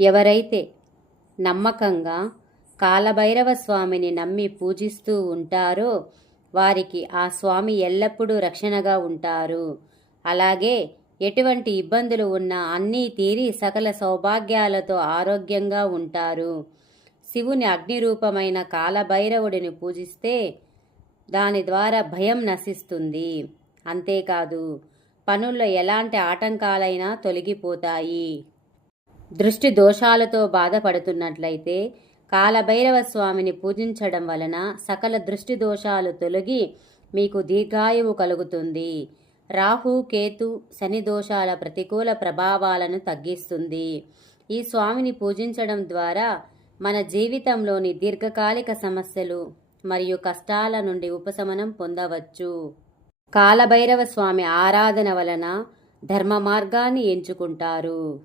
ఎవరైతే నమ్మకంగా కాలభైరవ స్వామిని నమ్మి పూజిస్తూ ఉంటారో వారికి ఆ స్వామి ఎల్లప్పుడూ రక్షణగా ఉంటారు. అలాగే ఎటువంటి ఇబ్బందులు ఉన్నా అన్నీ తీరి సకల సౌభాగ్యాలతో ఆరోగ్యంగా ఉంటారు. శివుని అగ్ని రూపమైన కాలభైరవుడిని పూజిస్తే దాని ద్వారా భయం నశిస్తుంది. అంతేకాదు పనుల్లో ఎలాంటి ఆటంకాలైనా తొలగిపోతాయి. దృష్టి దోషాలతో బాధపడుతున్నట్లయితే కాలభైరవ స్వామిని పూజించడం వలన సకల దృష్టి దోషాలు తొలగి మీకు దీర్ఘాయువు కలుగుతుంది. రాహు కేతు శని దోషాల ప్రతికూల ప్రభావాలను తగ్గిస్తుంది. ఈ స్వామిని పూజించడం ద్వారా మన జీవితంలోని దీర్ఘకాలిక సమస్యలు మరియు కష్టాల నుండి ఉపశమనం పొందవచ్చు. కాలభైరవ స్వామి ఆరాధన వలన ధర్మ మార్గాన్ని ఎంచుకుంటారు.